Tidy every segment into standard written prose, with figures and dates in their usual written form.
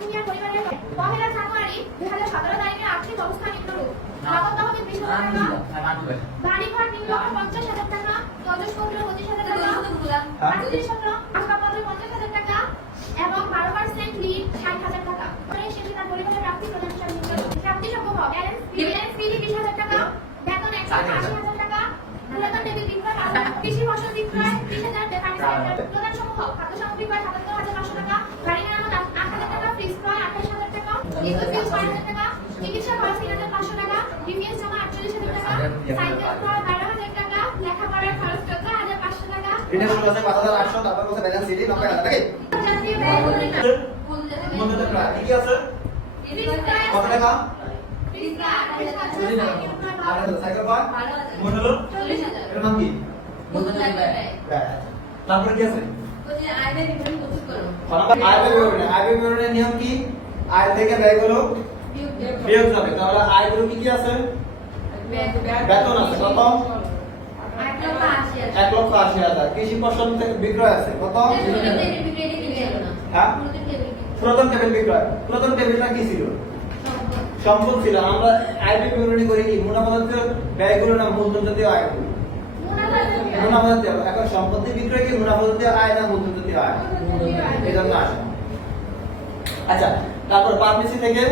মিয়ার পরিবারের পহেলা জানুয়ারি 2017 তারিখে আর্থিক অবস্থা নিম্নরূপ। নগদ তহবিল 20,000 টাকা, বাড়িঘর 3,50,000 টাকা, তজসপত্র 25,000 টাকা, আর্থিক আসবাবপত্র 50,000 টাকা এবং 12% লিড 60,000 টাকা। পরে শেষে তার পরিবারের প্রাপ্তি প্রদান হিসাবে নিম্নরূপ। প্রাপ্তি সমূহ ব্যালেন্স ফি 20,000 টাকা, বেতন 180,000 টাকা, পুরাতন টেবিল বিক্রয়, কৃষি ফসল বিক্রয় 30,000 প্রদান সমূহ খাদ্য সামগ্রী ক্রয় 77,500 টাকা, গাড়ি মেরামত 8,000 টাকা, ফ্রিজ ক্রয় 28,000 টাকা, বিদ্যুৎ বিল 6,000 টাকা, চিকিৎসা খরচ 3,500 টাকা, বিপিএস জমা 48,000 টাকা, সাইকেল ক্রয় 12,000 টাকা, লেখাপড়ার খরচ 14,500 টাকা। এটা শুরু আছে 5,800 তারপর কত ব্যালেন্স সিটি 90,000 টাকা কি? জাতীয় ব্যয় পরিমাণ মূলধন টাকা কি আছে? কত টাকা? ফ্রিজ ক্রয় 28,000 আর সাইকেল কয়? মোট হলো 40,000 এর নাম কি? তারপর কি আছে? আয় ব্যয় বিবরণের নিয়ম কি? আয় থেকে ব্যয়গুলো বিয়োগ যাবে। তাহলে আয়গুলো কি কি আছে? বেতন আছে কত? 1,80,000। কৃষি ফসল থেকে বিক্রয় আছে কত? হ্যাঁ, প্রথম টেবিল বিক্রয়। প্রথম টেবিলটা কি ছিল? সম্পদ ছিল। আমরা আয় ব্যয় বিবরণী করি কি? মুনাফা জাতীয় ব্যয়গুলো না মূলধন জাতীয় আয়গুলো? মুনাফা জাতীয়। এখন সম্পত্তি বিক্রয় কি মুনাফা জাতীয় আয় না মূলধন জাতীয় আয়? এই জন্য আসে। আচ্ছা, তারপর পাবলিসি থেকে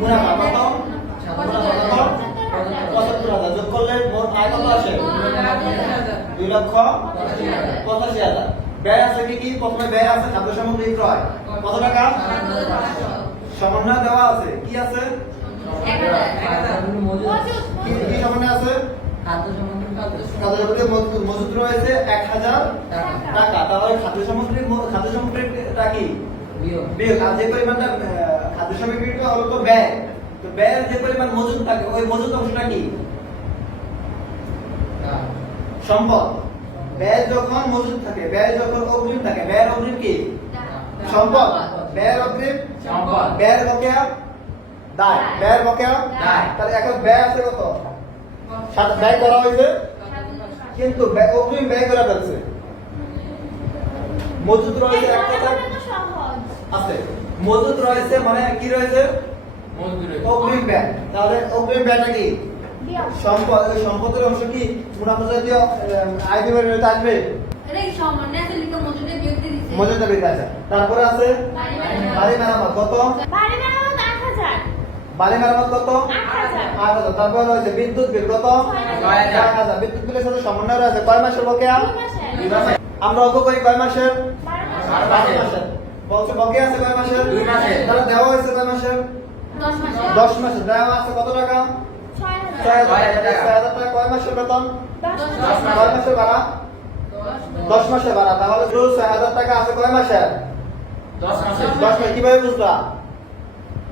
মুনাফা কত? 75,000 যোগ করলে মোট আয় কত আসে? 2,85,000। ব্যয় আছে কি কি? প্রথমে ব্যয় আছে খাদ্য সামগ্রী ক্রয় কত টাকা? সমন্বয় দেওয়া আছে কি আছে? কি সমন্বয় আছে? খাদ্য সামগ্রী মজুদ রয়েছে 1,000 টাকা। তাহলে খাদ্য সামগ্রীটা কি? বিয়োগ। আর যে পরিমাণটা খাদ্য সামগ্রীটা হলো তো ব্যয়, তো ব্যয়ের যে পরিমাণ মজুদ থাকে ওই মজুদ অংশটা কি? সম্পদ। ব্যয় যখন মজুদ থাকে, ব্যয় যখন অগ্রিম থাকে, ব্যয়ের অগ্রিম কি? সম্পদ। ব্যয়ের অগ্রিম সম্পদ। ব্যয়ের বকেয়া দায়। ব্যয়ের বকেয়া দায়। তাহলে এখন ব্যয় আছে কত? ব্যয় করা হয়েছে কিন্তু অগ্রিম ব্যয় করা ফেলছে। মজুদ রয়েছে একটা আছে, মজুদ রয়েছে মানে কি রয়েছে? অগ্রিম ব্যয়। তাহলে অগ্রিম ব্যয়টা কি? সম্পদ। ওই সম্পদের অংশ কি মুনাফা জাতীয় আয় বিবরণীতে আসবে? মজুদ বিক্রি আছে। তারপরে আছে বাড়ি মেরামত কত? বাড়ি মেরামত 8,000। বাড়ি মেরামত কত? 8,000। তারপরে রয়েছে বিদ্যুৎ বিল কত? 6,000। বিদ্যুৎ বিলের সাথে সমন্বয় রয়েছে কয় মাসের বকেয়া? 2 মাসের। আমরা অঙ্ক করি কয় মাসের? 12 মাসের। বলছে বকেয়া আছে কয় মাসের? 2 মাসের। তাহলে দেওয়া হয়েছে কয় মাসের? 10 মাসের। দেওয়া আছে কত টাকা? 6,000 টাকা। কয় মাসের বেতন? 10 মাসের ভাড়া? 10 মাসের ভাড়া। তাহলে 6,000 টাকা আছে কয় মাসের? 10 মাসের। 10 মাস। কিভাবে বুঝলা?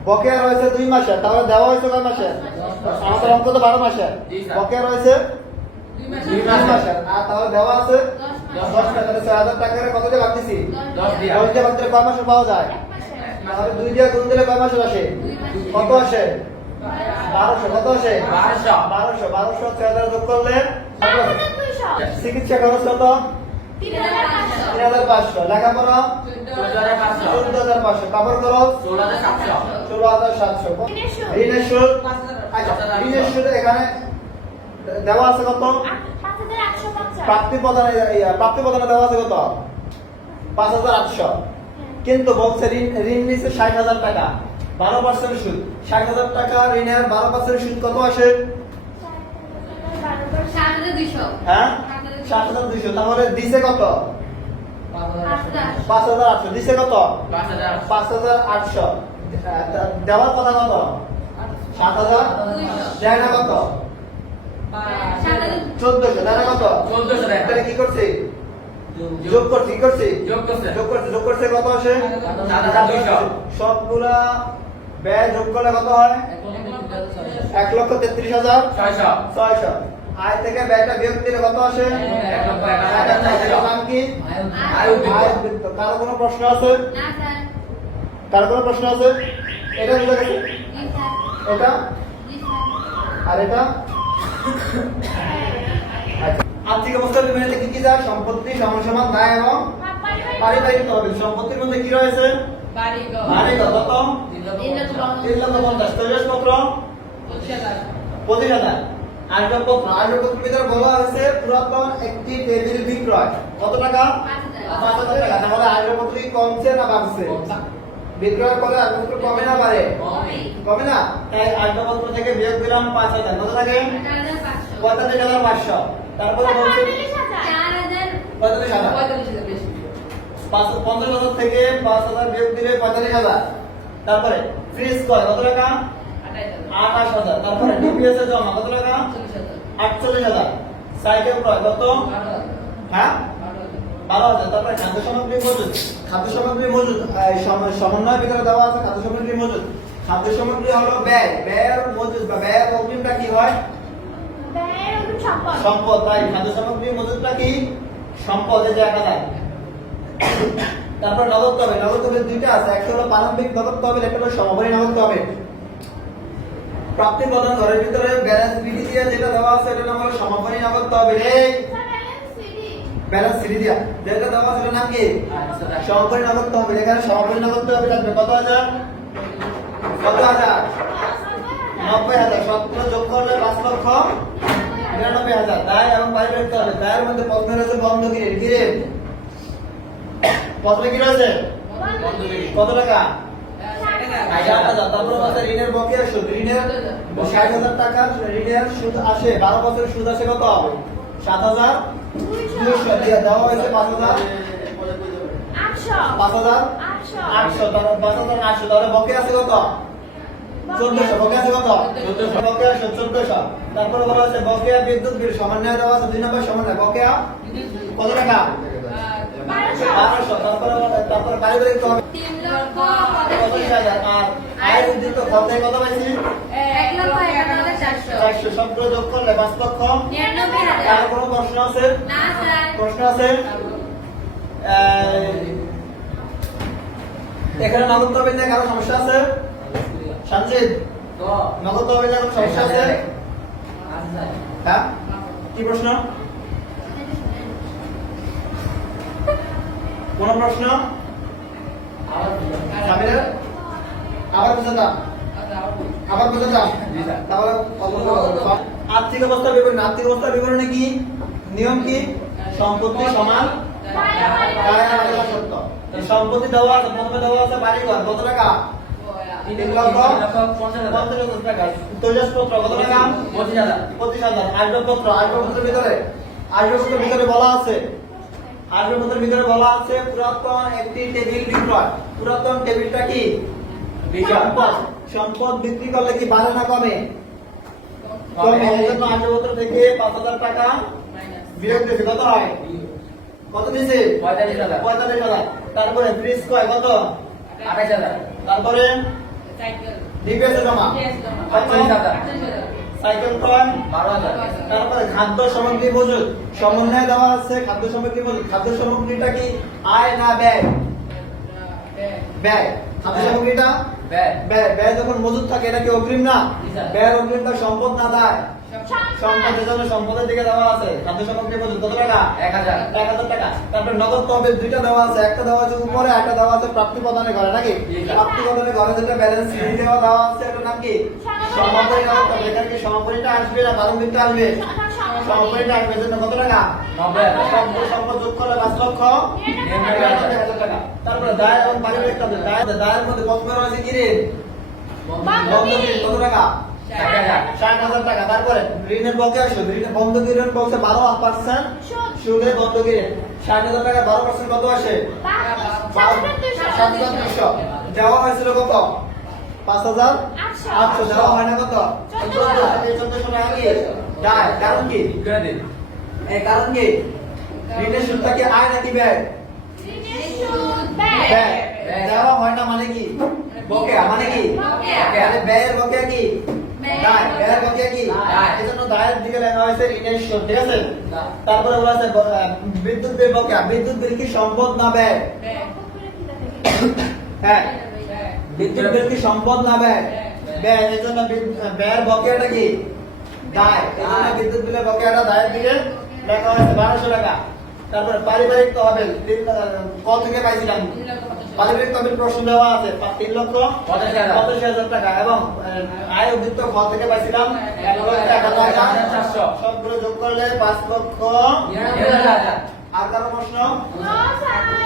বকেয়া রয়েছে 2 মাসের, তাহলে দেওয়া হয়েছে কয় মাসের? আমাদের অঙ্ক তো 12 মাসের। বকেয়া রয়েছে 2 মাসের। আর তাহলে দেওয়া আছে 10 মাসের। তাহলে 6,000 টাকার কত দিয়ে ভাগ দিছি? 10 দিয়ে। 10 দিয়ে ভাগ দিলে কয় মাসে পাওয়া যায়? তাহলে 2 দিয়ে গুণ দিলে কয় মাসের আসে? কত আসে? 1200। কত আসে? 1200। 6,000 যোগ করলে চিকিৎসা খরচ কত? 3,500। লেখাপড়া 14,500। কাপড় খরচ 16,700। ঋণের সুদ আচ্ছা, ঋণের সুদ এখানে দেওয়া আছে কত? 5,850। প্রাপ্তি প্রদানে দেওয়া আছে কত? 5,800। কিন্তু বলছে ঋণ নিচ্ছে 60,000 টাকা, 12% সুদ। 60,000 টাকা ঋণের 12% সুদ কত আসে? 7,200। হ্যাঁ, 7,200। তাহলে দিছে কত? 5,800। দিছে কত? 5,800। দেওয়ার কথা কত? 7,000। দেয় না কত? 1400। দেয় না কত? 1400। তাহলে কি করছে? যোগ করছে। কি করছে? যোগ করছে কত আসে? 7,200। সবগুলা ব্যয় যোগ করলে কত হয়? 1,33,600। আয় থেকে ব্যয়টা বিয়োগ দিলে কত আসে? 1,11,000। নাম কি? আয় বৃত্ত। কারো কোনো প্রশ্ন আছে? না স্যার। কারো কোনো প্রশ্ন আছে? এটা বুঝা গেছে? জি স্যার। এটা জি স্যার। আর এটা আর্থিক অবস্থা বিবরণীতে কি কি যায়? সম্পত্তি, সমান দায় এবং পারিবারিক তহবিল। সম্পত্তির মধ্যে কি রয়েছে? বাড়িঘর কত? 3,50,000। তৈজসপত্র 25,000। আসবাবপত্র ভিতরে বলা হয়েছে পুরাতন একটি টেবিল বিক্রয় কত টাকা? 5,000 টাকা। তাহলে আসবাবপত্র কি কমছে না বাড়ছে? বিক্রয় করে আসবাবপত্র কমে না বাড়ে? কমে না। তাই আসবাবপত্র থেকে বিয়োগ দিলাম 5,000। কত থাকে? 45,500। তারপরে বলছে 45,000। 50,000 থেকে 5,000 বিয়োগ দিলে 45,000। তারপরে ফ্রিজ কয় কত টাকা? 28,000। তারপরে ডিপিএস এর জমা কত টাকা? 48,000। সাইকেল ক্রয় কত? হ্যাঁ 12,000। তারপরে খাদ্য সামগ্রী মজুদ। খাদ্য সামগ্রী মজুদ সমন্বয়ের ভিতরে দেওয়া আছে খাদ্য সামগ্রী মজুদ। খাদ্য সামগ্রী হলো ব্যয়। ব্যয়ের মজুদ বা ব্যয়ের অগ্রিমটা কি হয়? সম্পদ। তাই খাদ্য সামগ্রী মজুদটা কি? সম্পদ। এই যে 1000। তারপর নগদ তহবিল। নগদ তহবিল দুইটা আছে, একটা হলো প্রারম্ভিক নগদ তহবিল, একটা হলো সমাপনী নগদ তহবিল। প্রাপ্তি প্রদান ঘরের ভিতরে ব্যালেন্স বিধি দিয়ে যেটা দেওয়া আছে এটার নাম হলো সমাপনী নগদ তহবিল। এই ব্যালেন্স সিডি দিয়া যেটা দেওয়া আছে এটার নাম কি? সমাপনী নগদ তহবিল। এখানে সমাপনী নগদ তহবিল আসবে কত হাজার? কত হাজার? 90,000। সবগুলো যোগ করলে 5,99,000। দায় এবং পারিবারিক তহবিল। দায়ের মধ্যে প্রথমে রয়েছে বন্ধকি ঋণ। প্রথমে কি রয়েছে? কত টাকা? 60,000। তারপরে আমাদের ঋণের বকেয়া সুদ। ঋণের 60,000 টাকা ঋণের সুদ আসে, 12 বছরের সুদ আসে কত? 7,200 দিয়ে দেওয়া হয়েছে 5,800। তারপর 5,800। তাহলে বকেয়া আছে কত? 1400। বকেয়া আছে কত? 1400। বকেয়া আছে 1400। তারপরে বলা হচ্ছে বকেয়া বিদ্যুৎ বিল সমন্বয় দেওয়া আছে 2 নম্বর সমন্বয়। বকেয়া কত টাকা? 1200। তারপরে পারিবারিক তহবিল 45,000। আর আয়ের উদ্বৃত্ত খরচায় কত পাইছি? 1,51,400। সবগুলো যোগ করলে 5,99,000। কার কোনো প্রশ্ন আছে? প্রশ্ন আছে? এখানে নগদ তহবিল নিয়ে কারো সমস্যা আছে? সঞ্জিত নগদ তহবিল নিয়ে কোনো সমস্যা আছে? হ্যাঁ কি প্রশ্ন? কোন প্রশ্ন? আবার বুঝে দাও। তাহলে আর্থিক অবস্থার বিবরণ। আর্থিক অবস্থার বিবরণে কি নিয়ম? কি সম্পত্তি সমান সত্য। সম্পত্তি দেওয়া আছে, প্রথমে দেওয়া আছে বাড়িঘর কত টাকা? 3,50,000 টাকা। তৈজসপত্র কত টাকা? 25,000। আসবাবপত্রের ভিতরে বলা আছে পুরাতন একটি টেবিল বিক্রয়। পুরাতন টেবিলটা কি? সম্পদ। সম্পদ বিক্রি করলে কি বাড়ে না কমে? কমে। এজন্য আসবাবপত্র থেকে 5,000 টাকা বিয়োগ দিয়েছে। কত হয়? কত দিয়েছে? 45,000। তারপরে ফ্রিজ কয় কত? 28,000। তারপরে ডিপিএস জমা 48,000। সাইকেল কয় 12,000। তারপরে খাদ্য সামগ্রী মজুদ সমন্বয় দেওয়া আছে খাদ্য সামগ্রী মজুদ। খাদ্য সামগ্রীটা কি আয় না ব্যয়? ব্যয়। খাদ্য সামগ্রীটা ব্যয় যখন মজুদ থাকে এটা কি অগ্রিম না? ব্যয়ের অগ্রিমটা সম্পদ না দায়? সম্পদের জন্য সম্পদের দিকে দেওয়া আছে। খাদ্য সামগ্রী মজুদ কত টাকা? 1,000 টাকা। তারপর নগদ তহবিল দুইটা দেওয়া আছে, একটা দেওয়া আছে উপরে, একটা দেওয়া আছে প্রাপ্তি প্রদানের ঘরে নাকি? প্রাপ্তি প্রদানের ঘরে যেটা ব্যালেন্স সিডি দেওয়া আছে এটার নাম কি? সমাপনী নগদ তহবিল। এখানে কি সমাপনীটা আসবে না প্রারম্ভিকটা আসবে? সমাপনীটা আসবে। এজন্য কত টাকা? 90,000। সম্পদ যোগ করলে 5,99,000 টাকা। তারপরে দায় এবং পারিবারিক তহবিল। দায়ের মধ্যে প্রথমে রয়েছে কি ঋণ? বন্ধকি ঋণ কত টাকা? 60,000 টাকা। তারপরে ঋণের বকেয়া সুদ। ঋণের বন্ধকি ঋণ বলছে 12% সুদে বন্ধকি ঋণ। 60,000 টাকা 12% কত আসে? 7,200। দেওয়া হয়েছিল কত? 5,800। দেওয়া হয় না কত? 1400 টাকা কি দায়? কারণ কি? কারণ কি? ঋণের সুদটা কি আয় নাকি ব্যয়? ব্যয়। দেওয়া হয় না মানে কি? বকেয়া। মানে কি? তাহলে ব্যয়ের বকেয়া কি? দায়। ব্যয়ের বকেয়া কি? এজন্য দায়ের দিকে লেখা হয়েছে ঋণের সুদ। ঠিক আছে। তারপরে বলা আছে বিদ্যুৎ বিল বকেয়া। বিদ্যুৎ বিল কি সম্পদ না ব্যয়? হ্যাঁ বিদ্যুৎ বিল কি সম্পদ না ব্যয়? ব্যয়। এজন্য ব্যয়ের বকেয়াটা কি? দায়। এজন্য বিদ্যুৎ বিলের বকেয়াটা দায়ের দিকে লেখা হয়েছে 1200 টাকা। তারপরে পারিবারিক তহবিল ক থেকে পাইছিলাম? পারিবারিক তহবিল প্রশ্ন দেওয়া আছে 3,85,000 টাকা এবং আয় উদ্বৃত্ত খ থেকে পাইছিলাম 1,51,400 সবগুলো যোগ করলে 5,99,000 আর কারো প্রশ্ন? No, sir.